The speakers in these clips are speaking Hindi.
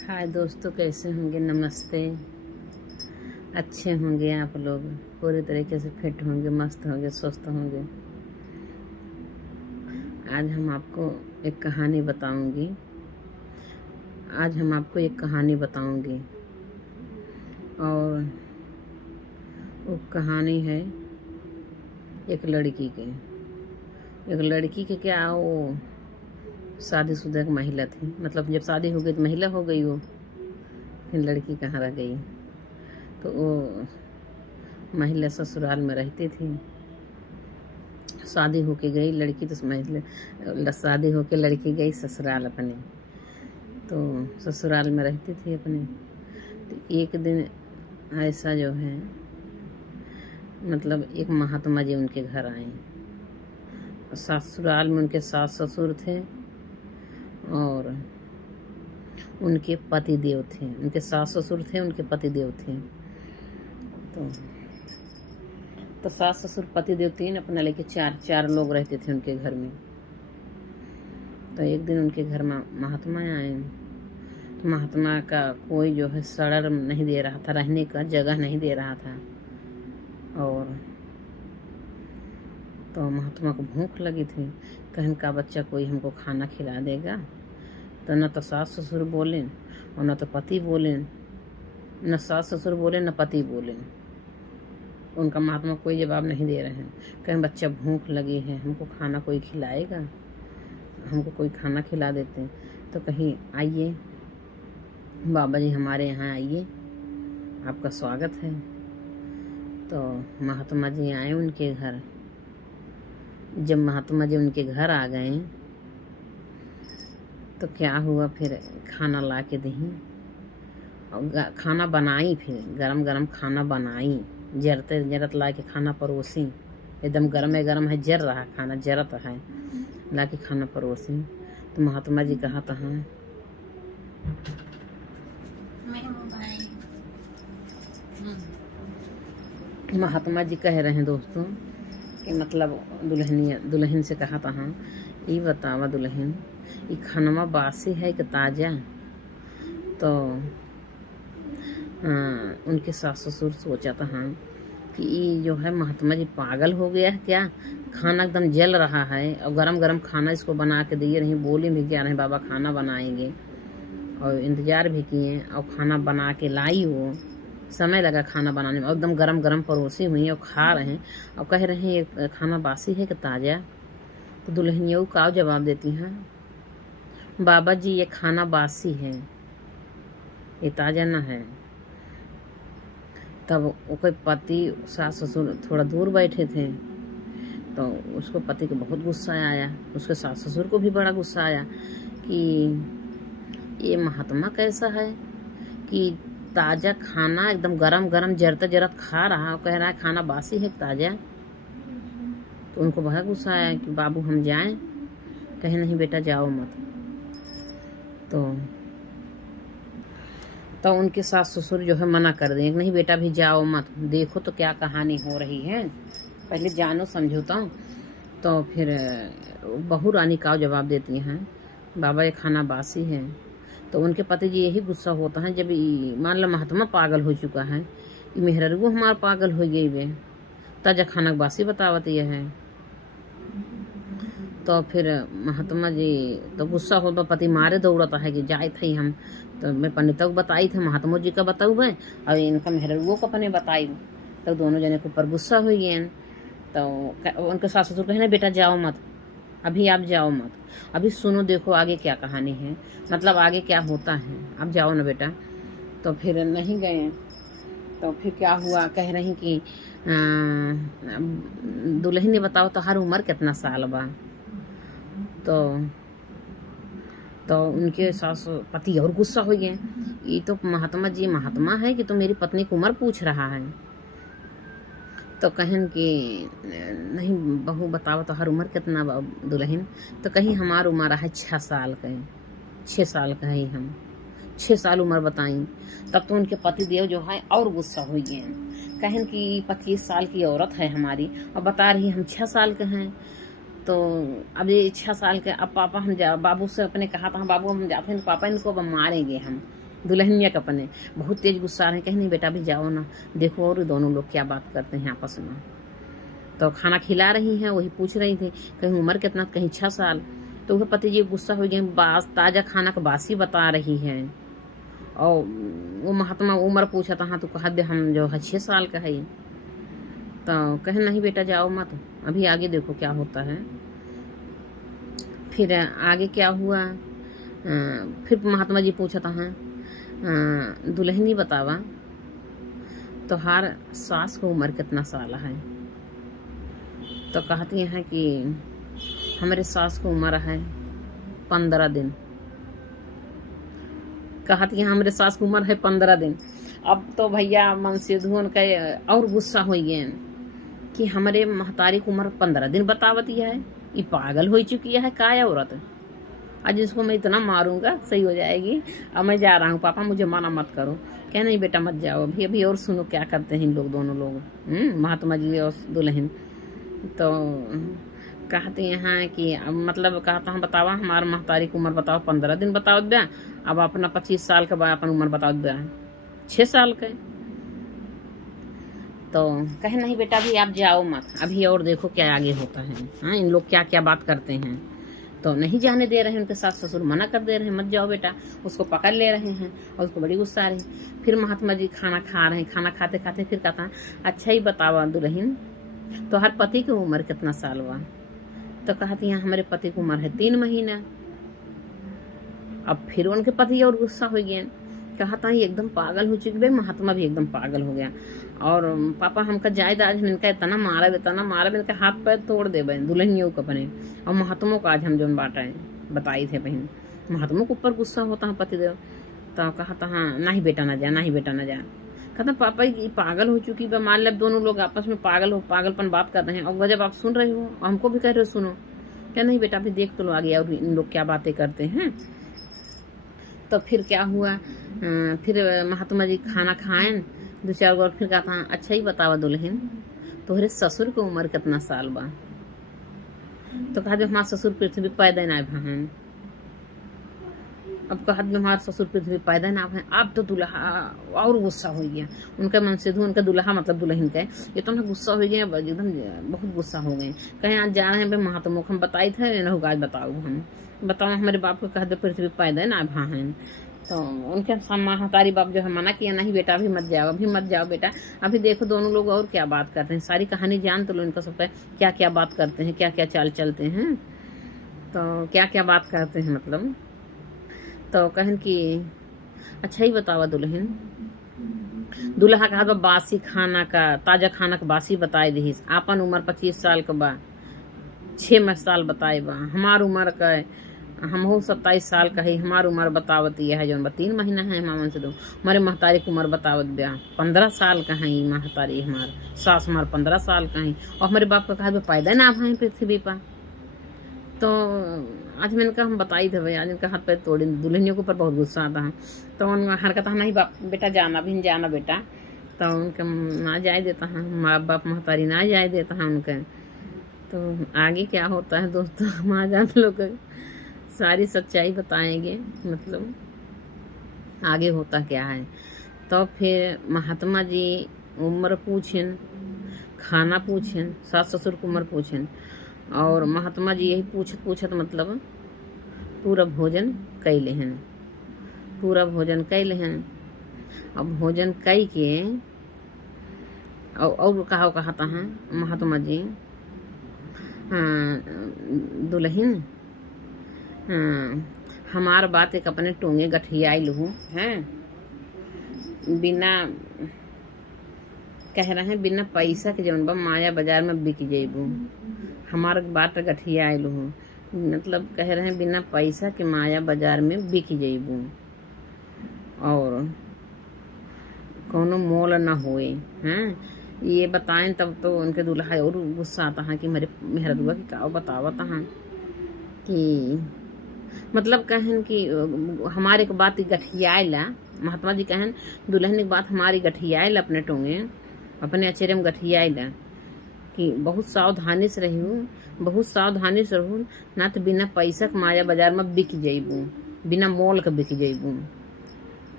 हाय दोस्तों, कैसे होंगे? नमस्ते। अच्छे होंगे आप लोग, पूरी तरीके से फिट होंगे, मस्त होंगे, स्वस्थ होंगे। आज हम आपको एक कहानी बताऊंगी। और वो कहानी है एक लड़की के क्या, वो शादीशुदा एक महिला थी। मतलब जब शादी हो गई तो महिला हो गई वो, फिर लड़की कहाँ रह गई। तो वो महिला ससुराल में रहती थी। शादी होके गई लड़की, तो शादी होके लड़की गई ससुराल अपने। तो ससुराल में रहती थी अपने। तो एक दिन ऐसा जो है, मतलब एक महात्मा जी उनके घर आए। ससुराल में उनके सास ससुर थे और उनके पति देव थे। उनके सास ससुर थे, उनके पति देव थे। तो सास ससुर पति देव तीन, अपना लेके चार लोग रहते थे उनके घर में। तो एक दिन उनके घर में महात्मा आए। तो महात्मा का कोई जो है सड़र नहीं दे रहा था, रहने का जगह नहीं दे रहा था। और तो महात्मा को भूख लगी थी। कहन का बच्चा कोई हमको खाना खिला देगा। तो न तो सास ससुर बोले और न तो पति बोले, न सास ससुर बोले न पति बोले। उनका महात्मा कोई जवाब नहीं दे रहे हैं। कहें बच्चा भूख लगी है, हमको खाना कोई खिलाएगा, हमको कोई खाना खिला देते। तो कहीं आइए बाबा जी, हमारे यहाँ आइए, आपका स्वागत है। तो महात्मा जी आए उनके घर। जब महात्मा जी उनके घर आ गए तो क्या हुआ, फिर खाना ला के दी और खाना बनाई। फिर गरम गरम खाना बनाई, जरत ला के खाना परोसी। एकदम गरम है, जर रहा खाना, जरत है, ला के खाना परोसी। तो महात्मा जी कहा था, हाँ महात्मा जी कह रहे हैं दोस्तों कि मतलब दुल्हन से कहा था, हाँ ये बतावा दुल्हन, ये खानवा बासी है कि ताजा। तो उनके सास ससुर सोचा था, हाँ कि ये जो है महात्मा जी पागल हो गया है क्या, खाना एकदम जल रहा है और गरम गरम खाना इसको बना के दिए रही। बोले भी क्या रहे बाबा खाना बनाएंगे, और इंतज़ार भी किए और खाना बना के लाई। वो समय लगा खाना बनाने में, एकदम गरम गरम परोसी हुई है और खा रहे हैं और कह रहे हैं खाना बासी है कि ताज़ा। तो दुल्हनियों का जवाब देती हैं, बाबा जी ये खाना बासी है, ये ताज़ा ना है। तब उसके पति सास ससुर थोड़ा दूर बैठे थे। तो उसको पति को बहुत गुस्सा आया, उसके सास ससुर को भी बड़ा गुस्सा आया कि ये महात्मा कैसा है कि ताज़ा खाना एकदम गरम गरम जरत खा रहा और कह रहा है खाना बासी है ताज़ा। तो उनको बहुत गुस्सा आया कि बाबू हम जाएं। कहे नहीं बेटा जाओ मत। तो उनके सास ससुर जो है मना कर दें, नहीं बेटा भी जाओ मत, देखो तो क्या कहानी हो रही है, पहले जानो समझौता। तो फिर बहू रानी का जवाब देती हैं, बाबा ये खाना बासी है। तो उनके पति जी यही गुस्सा होता है, जब मान लो महात्मा पागल हो चुका है, मेहरगू हमारा पागल हो गई वे, ताजा खाना बासी बतावत यह है। तो फिर महात्मा जी तो गुस्सा हो, तो पति मारे दौड़ता है कि जाए थे हम। तो मैं पंडित को बताई थे, महात्मा जी का बताऊ है और इनका मेहरगुओं को अपने बताई। तो दोनों जने के ऊपर गुस्सा हो गए। तो उनके सास ससुर कहने बेटा जाओ मत, अभी आप जाओ मत, अभी सुनो देखो आगे क्या कहानी है, मतलब आगे क्या होता है, आप जाओ ना बेटा। तो फिर नहीं गए। तो फिर क्या हुआ, कह रही कि दुल्हन ने बताओ तो हर उम्र कितना साल बा। तो उनके सास पति और गुस्सा हो गए, ये तो महात्मा जी महात्मा है कि तो मेरी पत्नी की उम्र पूछ रहा है। तो कहन कि नहीं बहू बताओ तो हर उम्र कितना दुल्हन। तो कहीं हमार उम्र है 6 साल का, 6 साल का है, हम 6 साल उम्र बताई। तब तो उनके पति देव जो है और गुस्सा हो गए, कहन कि 25 साल की औरत है हमारी और बता रही हम 6 साल के हैं। तो अब ये 6 साल के, अब पापा हम बाबू से अपने कहा था बाबू हम जाते हैं तो पापा इनको अब मारेंगे हम, दुल्हनिया का अपने बहुत तेज गुस्सा रहे, कहीं नहीं बेटा अभी जाओ ना, देखो और दोनों लोग क्या बात करते हैं आपस में। तो खाना खिला रही हैं, वही पूछ रही थी कहीं उम्र कितना, कहीं 6 साल। तो वह पति जी गुस्सा हो गए, ताज़ा खाना का बासी बता रही है। और वो महात्मा उम्र पूछा था, हाँ तो कहा दे हम जो है 6 साल का है। तो कहे नहीं बेटा जाओ मत, अभी आगे देखो क्या होता है। फिर आगे क्या हुआ, फिर महात्मा जी पूछा था, हाँ दुल्हनी बतावा तोहार सास को उम्र कितना साल है। तो कहती हैं कि हमारे सास को उम्र है 15 दिन। कहती हैं हमारे सास को उम्र है 15 दिन। अब तो भैया मन से धुन का और गुस्सा हो गए कि हमारे महतारी को उम्र 15 दिन बतावती है, ये पागल हो चुकी है काय औरत। आज इसको मैं इतना मारूंगा सही हो जाएगी। अब मैं जा रहा हूँ पापा, मुझे मना मत करो। क्या नहीं बेटा मत जाओ, अभी अभी और सुनो क्या करते हैं इन लोग, दोनों लोग महात्मा जी और दुल्हन। तो कहते हैं कि मतलब कहता हूँ बतावा हमारा महतारी की उम्र बताओ 15 दिन बताओ दिया, अब अपना 25 साल के बाद अपन उम्र बताओ दिया 6 साल के। तो कहे नहीं बेटा अभी आप जाओ मत, अभी और देखो क्या आगे होता है। हाँ इन लोग क्या क्या बात करते हैं। तो नहीं जाने दे रहे हैं, उनके सास ससुर मना कर दे रहे हैं मत जाओ बेटा, उसको पकड़ ले रहे हैं और उसको बड़ी गुस्सा आ रही। फिर महात्मा जी खाना खा रहे हैं, खाना खाते खाते फिर कहता अच्छा ही बतावा दुल्हन तो हर पति की उम्र कितना साल हुआ। तो कहती हैं हमारे पति की उम्र है 3 महीना। अब फिर उनके पति और गुस्सा हो गए, कहता है एकदम पागल हो चुकी। भाई महात्मा भी एकदम पागल हो गया। और पापा हमका जायद आज हम इनका इतना मारा इनका हाथ पैर तोड़ दे बहन दुल्हनियों को अपने। और महात्मों का आज हम जो बाटा बताई थे बहन, महात्मों के ऊपर गुस्सा होता है पतिदेव। तो कहता हाँ नहीं बेटा ना जा, नहीं बेटा ना जा। कहता पापा ये पागल हो चुकी है। मान लो दोनों लोग आपस में पागलपन बात कर रहे हैं और जब आप सुन रहे हो और हमको भी कह रहे हो सुनो। क्या नहीं बेटा अभी देख तो लो आगे और इन लोग क्या बातें करते हैं। तो फिर क्या हुआ, फिर महात्मा जी खाना खाएं 2-4 बार। फिर कहता अच्छा ही बतावा दुल्हन तोहरे ससुर की उम्र कितना साल बा। तो कहा हमारा ससुर पृथ्वी पैदा ना भान। अब कहा हमारा ससुर पृथ्वी पैदा ना भान। अब तो दुल्हा और गुस्सा हो गया, उनका मन से उनका दुल्हा मतलब दुल्हन का ये तो गुस्सा हो गया, एकदम बहुत गुस्सा हो गए। कहीं आज जा रहे हैं भाई महात्मा हम बताए थे ना, आज बताओ हम बताओ हमारे बाप को कहा पृथ्वी पैदा ना भान। तो उनके महतारी बाप जो है मना किया नहीं बेटा अभी मत जाओ, अभी मत जाओ बेटा, अभी देखो दोनों लोग और क्या बात करते हैं, सारी कहानी जान तो लो इनका सबका क्या क्या बात करते हैं, क्या क्या चाल चलते हैं। तो क्या क्या बात करते हैं मतलब। तो कहन कि अच्छा ही बतावा दुल्हन। दूल्हा कहा तो बासी खाना का ताजा खाना का बासी बताए दी। आपन उम्र 25 साल का बा, 6 साल बताए बा। हमार उम्र का हम हो 27 साल का है, हमार उम्र बतावती है जो 3 महीना है मामन से दो। हमारे महतारी की उम्र बतावत ब्याह 15 साल का है। महतारी हमार सास हमार 15 साल का है और हमारे बाप का कहा पैदा ना भाई पृथ्वी पर। तो आज मैंने कहा हम बताई थे भाई, आज इनका हाथ पैर तोड़े। दुल्हनियों के ऊपर बहुत गुस्सा आता है। तो उनका हरकत नहीं बाप बेटा जाना भी जाना बेटा। तो उनके ना जाए देता है, माँ बाप महतारी ना जाए देता है उनके। तो आगे क्या होता है दोस्तों, हम आज आप लोग सारी सच्चाई बताएंगे मतलब आगे होता क्या है। तो फिर महात्मा जी उम्र पूछें, खाना पूछें, सास ससुर की उम्र पूछें और महात्मा जी यही पूछत मतलब पूरा भोजन कैले हैं, पूरा भोजन कैले हैं। अब भोजन कई के और कहता है महात्मा जी दुल्हन हमार बात एक अपने टोंगे गठियाई लूँ हैं, बिना कह रहे हैं बिना पैसा के जौन बा माया बाजार में बिक जेबू। हमार बात गठियाई लूँ मतलब कह रहे हैं बिना पैसा के माया बाजार में बिक जेबू और कोनो मोल न होए हैं। ये बताएं तब तो उनके दूल्हा और गुस्सा आता है कि मेरा दुआ की का बतावता है कि मतलब कहन कि हमारे को बात गठियाला। महात्मा जी कहन दुल्हन की बात हमारी गठियाल अपने टोंगे अपने अचेरे में गठियाला कि बहुत सावधानी से रहूँ, बहुत सावधानी से रहूँ ना तो बिना पैसा के माया बाजार में बिक जेबू, बिना मोल के बिक जेबू।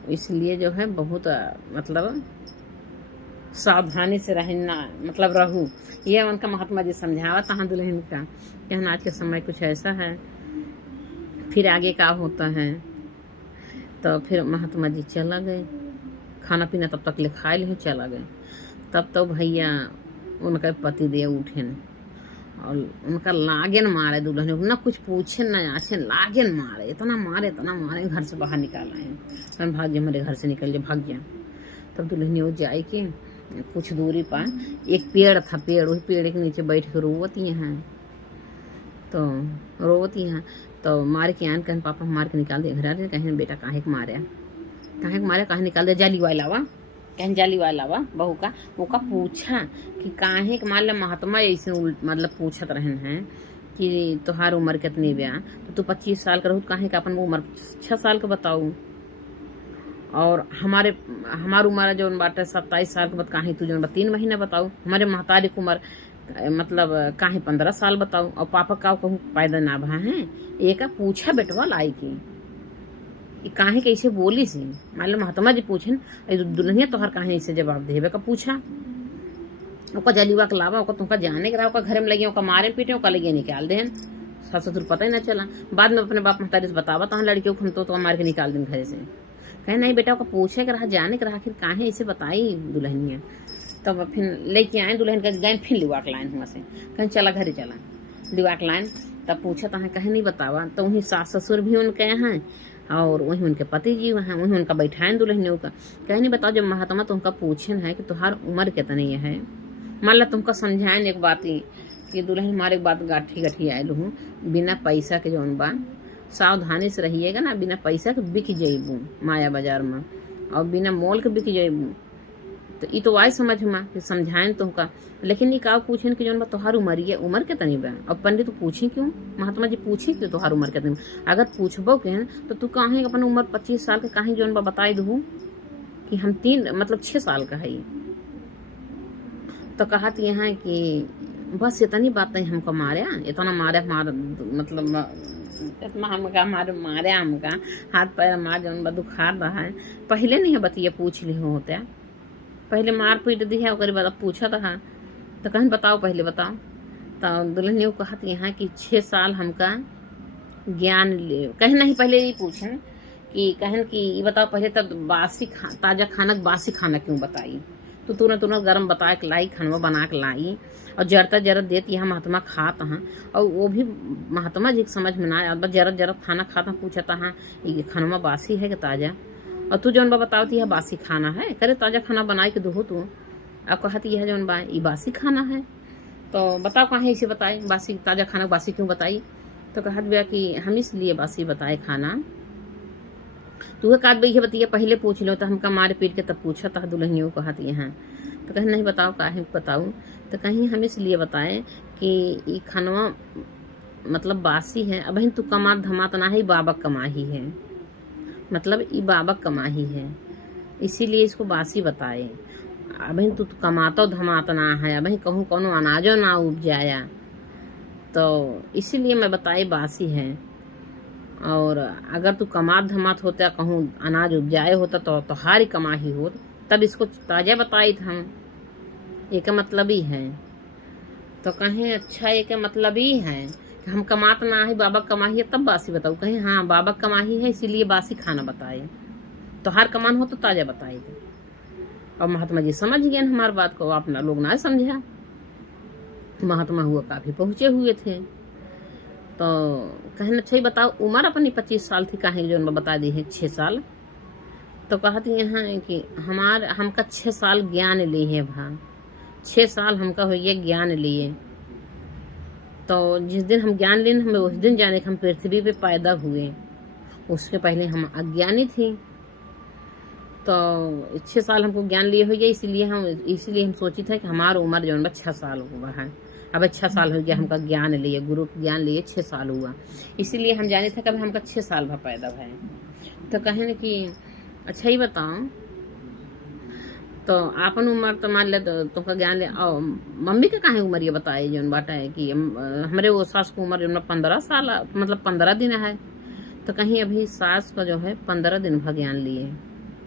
इसलिए जो है बहुत मतलब सावधानी से रहना मतलब रहू। ये उनका महात्मा जी समझावा तहाँ दुल्हन का कहना। आज के समय कुछ ऐसा है, फिर आगे का होता है। तो फिर महात्मा जी चला गए, खाना पीना तब तक ले खा ले चला गए। तब तो भैया उनका पति दे उठे और उनका लागेन मारे दुल्हन, ना कुछ पूछे ना आछे, लागेन मारे, इतना मारे घर से बाहर निकाला है। हम भाग जा, मेरे घर से निकल जा, भाग जा। तब दुल्हन वो जाए के कुछ दूरी पर एक पेड़ था, वही पेड़ के नीचे बैठ के रोवती हैं। तो रोवती हैं तो मार के आन कहन पापा मार के निकाल दे घर। कहें बेटा काहे के मारे, काहे निकाल दे, जाली वाला वा, कहन जाली वाला वा बहू का। वो का पूछा कि काहे के मान लो महात्मा ऐसे मतलब पूछत रहन हैं कि तुहार उम्र कितनी ब्या, तो तू 25 साल का रहू, काहे का अपन उम्र 6 साल का बताऊ। और हमार उम्र जो बाटे 27 साल के बाद, काहे तू जो 3 महीने बताऊ। हमारे महतारी की उम्र मतलब काहे 15 साल बताऊ। और पापा का कहूँ पैदा ना भा है। एक पूछा बेटवा लाई की काहे कैसे बोली सी। मान लो महात्मा जी पूछन दुल्हनिया तोहर काहे ऐसे जवाब देवे का पूछा। ओका जलीवा के लावा, ओका तुमका जाने के रहा, ओका घर में लगे, ओका मारे पीटे, ओका लगे निकाल देन। सास ससुर पता ही ना चला। बाद में अपने बाप महतारी से बतावा तहाँ लड़कियों को तो मार के निकाल दें घर से। कहे नहीं बेटा ओका पूछे के रहा, जाने के रहा, आखिर काहे ऐसे बताई दुल्हनिया। तब फिर लेके आए दुल्हन का गए, फिर लिवाक लाइन हुआ से कहीं चला घरे चला लिवाक लाइन। तब पूछा तो कहे नहीं बतावा। तो वहीं सास ससुर भी उनके हैं और वहीं उनके पति जी हैं, वहीं उनका बैठाएं दुल्हनियों का। कहे नहीं बताओ जब महात्मा तुमका पूछन है कि तुम्हार उम्र कितनी है। मान ला तुमका समझाएं एक बात ही कि दुल्हन हमारे एक बात गाठी आयल हूँ, बिना पैसा के जौन बा सावधानी से रहिएगा ना, बिना पैसा के बिक जइबू माया बाजार में, और बिना मोल के बिक जइबू। तो ये तो आए समझ में कि समझाएं तुमका। लेकिन ये का पूछन कि जौन बा तोहार उम्र कितनी बा। और पंडित तो पूछी क्यों, महात्मा जी पूछी क्यों तोहार उम्र कितनी। अगर पूछबो के तो तू काहे अपन उम्र 25 साल के काहे जौन बा बताई दू कि हम 6 साल का है। तो कहत यहाँ कि बस इतनी बात नहीं हमको मारे, इतना मारे मतलब इतना हमका हाथ पैर मार जौन बा दुखा रहा है। पहले नहीं है बतिया पूछ ली होते, पहले मार पीट दी है, ओकरे बाद पूछा था। तो कहन बताओ पहले बताओ। तो दुल्हन ये कहत यहाँ कि 6 साल हमका ज्ञान ले। कहीं नहीं पहले ये पूछन कि कहन कि ये बताओ पहले तब ताजा खाना बासी खाना क्यों बताई। तो तुरंत गर्म बता के लाई, खानवा बना के लाई और जरत देती है महात्मा खाता हाँ। और वो भी महात्मा जी समझ में ना आया, बस जरत खाना खाता पूछता हाँ ये खानवा बासी है कि ताजा। और तू जौन बा बतावती है बासी खाना है, करे ताजा खाना बनाए के दो तू। अब कहती है जौन बा ये बासी खाना है। तो बताओ कहाँ इसे बताई बासी ताजा खाना बासी क्यों बताई। तो कहत भैया कि हम इसलिए बासी बताए खाना। तू काट भैया बतिया पहले पूछ लो। तो हमका मार पीट के तब पूछा था दुल्हनियों कहती हैं। तो कहीं नहीं बताओ काहे बताऊँ। तो कहीं हम इसलिए बताएं कि ये खानवा मतलब बासी है। अब तू कमा धमात ना है, बाबा कमा ही है, मतलब ये बाबा कमा ही है, इसीलिए इसको बासी बताए। अब तू कमाता धमात ना है, अब कहूँ कोनो अनाजो ना उपजाया, तो इसीलिए मैं बताई बासी है। और अगर तू कमात धमात होता कहूँ अनाज उपजाए होता तो हारी कमा ही हो, तब इसको ताजा बताई था हम। एक मतलब ही है। तो कहें अच्छा एक मतलब ही है कि हम कमात ना है, बाबा कमाही है, तब बासी बताऊ। कहें हाँ बाबा कमाही है इसीलिए बासी खाना बताए। तो हार कमान हो तो ताजा बताए थे। और महात्मा जी समझ गए हमारी बात को, अपना लोग ना समझा। महात्मा हुआ काफी पहुंचे हुए थे। तो कहना अच्छा ही बताओ उम्र अपनी 25 साल थी, काहे जो बता दी है 6 साल। तो कहती यहाँ कि हमका 6 साल ज्ञान लिए भा, 6 साल हमका हो गया ज्ञान लिए। तो जिस दिन हम ज्ञान लिए हमें उस दिन जाने कि हम पृथ्वी पे पैदा हुए, उसके पहले हम अज्ञानी थी। तो 6 साल हमको ज्ञान लिए हो गया, इसीलिए हम सोची था कि हमारा उम्र जो है 6 साल हुआ है। अब 6 साल हो गया हमका ज्ञान लिए, गुरु के ज्ञान लिए 6 साल हुआ, इसीलिए हम जाने थे कभी हमका 6 साल भा पैदा है। तो कहें न कि अच्छा ही बताओ तो आपन उम्र तो मान ले तुमका ज्ञान ले। और मम्मी के काहे उम्र ये बताए जो बाटा है कि हमारे वो सास को उम्र जो 15 साल मतलब 15 दिन है। तो कहीं अभी सास का जो है 15 दिन भा ज्ञान लिए।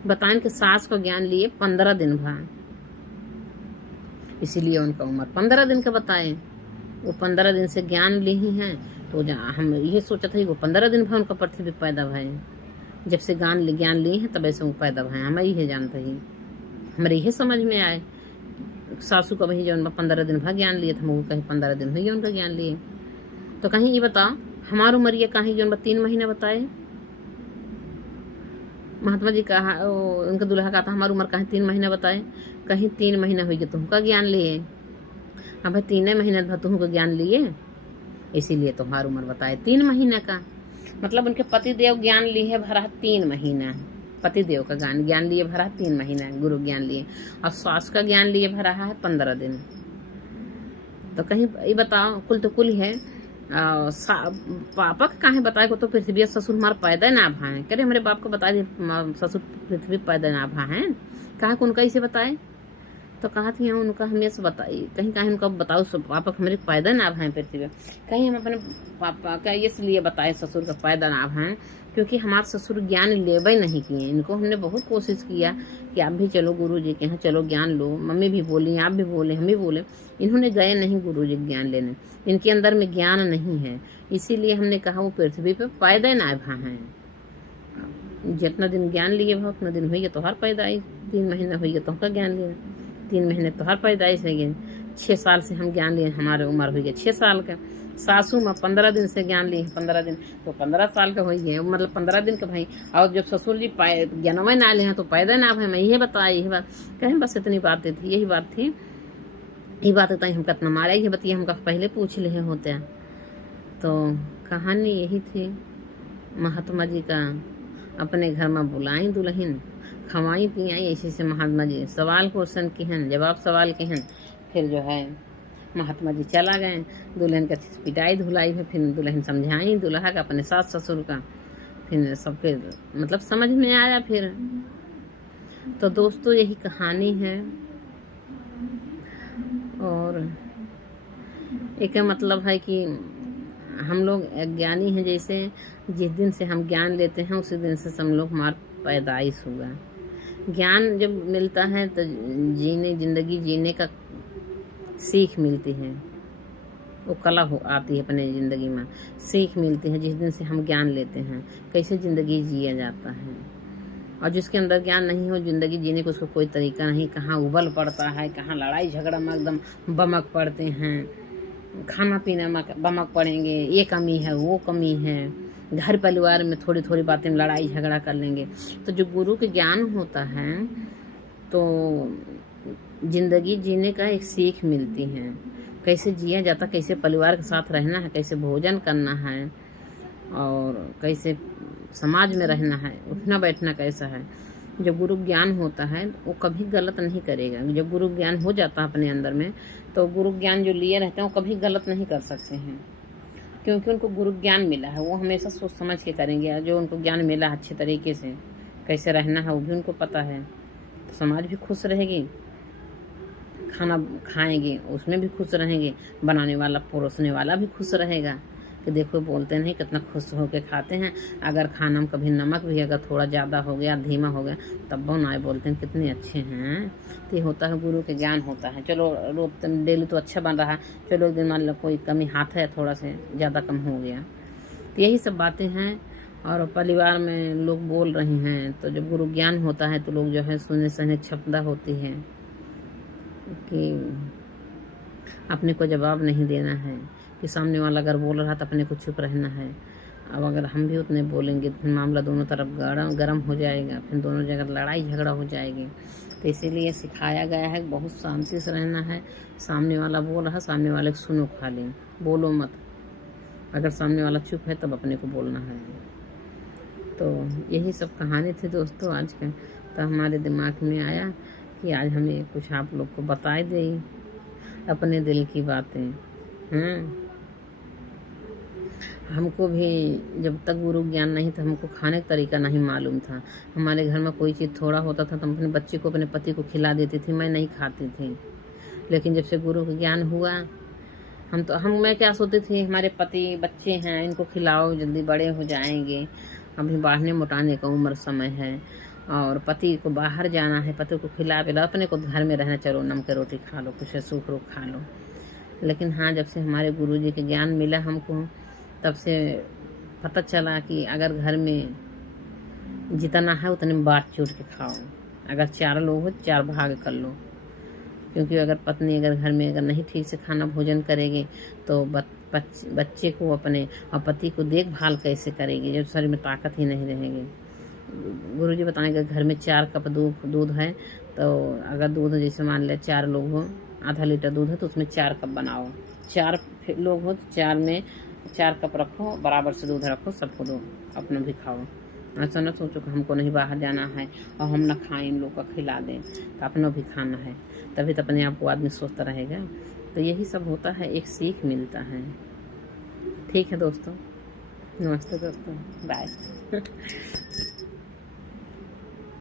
बताएं कि सास को ज्ञान लिए 15 दिन भा, इसीलिए उनका उम्र 15 दिन का बताए। वो 15 दिन से ज्ञान ली ही हैं, तो हम ये सोचा था कि वो 15 दिन भा उनका पृथ्वी पैदा भय, जब से ज्ञान लिए हैं तब ऐसे वो पैदा भय। हमें यही जानते ही, हमारे यही समझ में आए। सासू का वही जो 15 दिन भा ज्ञान लिए थे, वो कहीं 15 दिन हुई उनका ज्ञान लिए। तो कहीं ये बताओ हमारी उम्र ये कहीं जो 3 महीने बताए। महात्मा जी कहा, उनका दूल्हा कहा था हमारी उम्र कहीं 3 महीने बताए, कहीं 3 महीना हुई तुमका ज्ञान लिए। अब 3 महीने तुमको ज्ञान लिए, इसीलिए तुम्हारी उम्र बताए 3 महीने का। मतलब उनके पति देव ज्ञान लिए भरा 3 महीना, पति देव का ज्ञान लिए भरा 3 महीना गुरु ज्ञान लिए, और सास का ज्ञान लिए भरा है 15 दिन। तो कहीं ये बताओ कुल तो कुल है पापा का कहे बताए को तो पृथ्वी ससुर हमारा पैदा ना भा है। कह रहे हमारे बाप को बता दे ससुर पृथ्वी पैदा ना भा है, कहा को उनका इसे बताए। तो कहा थी उनका हमेशा बताई, कहीं कहीं उनका बताओ पापा हमारे पैदा ना भाई पृथ्वी, कहीं हम अपने पापा का इसलिए बताए ससुर का पैदा ना भाई क्योंकि हमारे ससुर ज्ञान लेवे नहीं किए। इनको हमने बहुत कोशिश किया कि आप भी चलो गुरु जी के यहाँ, चलो ज्ञान लो। मम्मी भी बोली, आप भी बोले, हम भी बोले, इन्होंने गए नहीं गुरु जी ज्ञान लेने, इनके अंदर में ज्ञान नहीं है। इसीलिए हमने कहा वो पृथ्वी पे पैदा ना भा है। जितना दिन ज्ञान लिए भा उतना दिन हुई तो हर पैदाइश, 3 महीने हुई तो का ज्ञान लिया, 3 महीने तो हर पैदाइश हो गई। 6 साल से हम ज्ञान लिए, हमारे उम्र हुई है 6 साल का। सासू में 15 दिन से ज्ञान लिए, 15 दिन तो 15 साल का हुई है, मतलब 15 दिन का भाई। और जब ससुर जी ज्ञानवे ना ले हैं तो पैदा ना भाई। मैं यही बताया, यही बात कहें, बस इतनी बातें थी, यही बात थी। यही बात होता है हम कितना मारा, ये बतिया हमका पहले पूछ ले होते। तो कहानी यही थी। महात्मा जी का अपने घर में बुलाई दुल्हन, खवाई पियाई, ऐसे से महात्मा जी सवाल क्वेश्चन की हैं, जवाब सवाल के हैं। फिर जो है महात्मा जी चला गए, दुल्हन का पिटाई धुलाई है, फिर दुल्हन समझाई दुल्हा का अपने सास ससुर का, फिर सबके मतलब समझ में आया। फिर तो दोस्तों यही कहानी है। और एक मतलब है कि हम लोग ज्ञानी हैं, जैसे जिस दिन से हम ज्ञान लेते हैं उसी दिन से हम लोग हमारा पैदाइश हुआ। ज्ञान जब मिलता है तो जिंदगी जीने का सीख मिलती है, वो कला हो आती है अपने ज़िंदगी में, सीख मिलती है जिस दिन से हम ज्ञान लेते हैं कैसे ज़िंदगी जिया जाता है। और जिसके अंदर ज्ञान नहीं हो ज़िंदगी जीने को उसको कोई तरीका नहीं, कहाँ उबल पड़ता है, कहाँ लड़ाई झगड़ा में एकदम बमक पड़ते हैं, खाना पीना में बमक पड़ेंगे, ये कमी है वो कमी है, घर परिवार में थोड़ी थोड़ी बातें में लड़ाई झगड़ा कर लेंगे। तो जो गुरु के ज्ञान होता है तो जिंदगी जीने का एक सीख मिलती है, कैसे जिया जाता, कैसे परिवार के साथ रहना है, कैसे भोजन करना है, और कैसे समाज में रहना है, उठना बैठना कैसा है। जब गुरु ज्ञान होता है वो कभी गलत नहीं करेगा। जब गुरु ज्ञान हो जाता है अपने अंदर में तो गुरु ज्ञान जो लिए रहते हैं वो कभी गलत नहीं कर सकते हैं, क्योंकि उनको गुरु ज्ञान मिला है। वो हमेशा सोच समझ के करेंगे। जो उनको ज्ञान मिला है अच्छे तरीके से कैसे रहना है वो भी उनको पता है, तो समाज भी खुश रहेगी, खाना खाएंगे उसमें भी खुश रहेंगे, बनाने वाला परोसने वाला भी खुश रहेगा कि देखो बोलते नहीं कितना खुश होकर खाते हैं। अगर खाना में कभी नमक भी अगर थोड़ा ज़्यादा हो गया, धीमा हो गया, तब बनाए बोलते हैं कितने अच्छे हैं। तो ये होता है गुरु के ज्ञान होता है। चलो रोज डेली तो अच्छा बन रहा है, चलो एक दिन मान लो कोई कमी हाथ है थोड़ा से ज़्यादा कम हो गया, तो यही सब बातें हैं। और परिवार में लोग बोल रहे हैं तो जब गुरु ज्ञान होता है तो लोग जो है सुनने सहने क्षमता होती है कि अपने को जवाब नहीं देना है, कि सामने वाला अगर बोल रहा तो अपने को चुप रहना है। अब अगर हम भी उतने बोलेंगे तो फिर मामला दोनों तरफ गर्म हो जाएगा, फिर दोनों जगह लड़ाई झगड़ा हो जाएगी। तो इसीलिए सिखाया गया है बहुत शांति से रहना है। सामने वाला बोल रहा, सामने वाले को सुनो, खाली बोलो मत। अगर सामने वाला चुप है तब अपने को बोलना है। तो यही सब कहानी थी दोस्तों आज के। तो हमारे दिमाग में आया कि आज हमें कुछ आप लोग को बताई दे अपने दिल की बातें। हमको भी जब तक गुरु ज्ञान नहीं था, हमको खाने का तरीका नहीं मालूम था। हमारे घर में कोई चीज़ थोड़ा होता था तो हम अपने बच्चे को, अपने पति को खिला देती थी, मैं नहीं खाती थी। लेकिन जब से गुरु का ज्ञान हुआ मैं क्या सोचती थी, हमारे पति बच्चे हैं, इनको खिलाओ जल्दी बड़े हो जाएंगे, अभी बढ़ने मोटाने का उम्र समय है, और पति को बाहर जाना है, पति को खिला पिला, अपने को घर में रहना, चलो नमक रोटी खा लो, कुछ सूख रोक खा लो। लेकिन हाँ, जब से हमारे गुरुजी के ज्ञान मिला हमको, तब से पता चला कि अगर घर में जितना है उतने में बाँट चूट के खाओ। अगर 4 लोग हो 4 भाग कर लो, क्योंकि अगर पत्नी अगर घर में अगर नहीं ठीक से खाना भोजन करेगी तो बच्चे को अपने और पति को देखभाल कैसे करेगी जब शरीर में ताकत ही नहीं रहेगी। गुरुजी बताएंगे घर में 4 कप दूध है, तो अगर दूध जैसे मान ले 4 लोग हो, आधा लीटर दूध है तो उसमें 4 कप बनाओ। 4 लोग हो तो 4 में 4 कप रखो, बराबर से दूध रखो, सबको दो, अपना भी खाओ। ऐसा ना सोचो कि हमको नहीं बाहर जाना है और हम ना खाएं, इन लोग का खिला दें, तो अपना भी खाना है, तभी तो अपने आप को आदमी स्वस्थ रहेगा। तो यही सब होता है, एक सीख मिलता है। ठीक है दोस्तों, नमस्ते दोस्तों, बाय।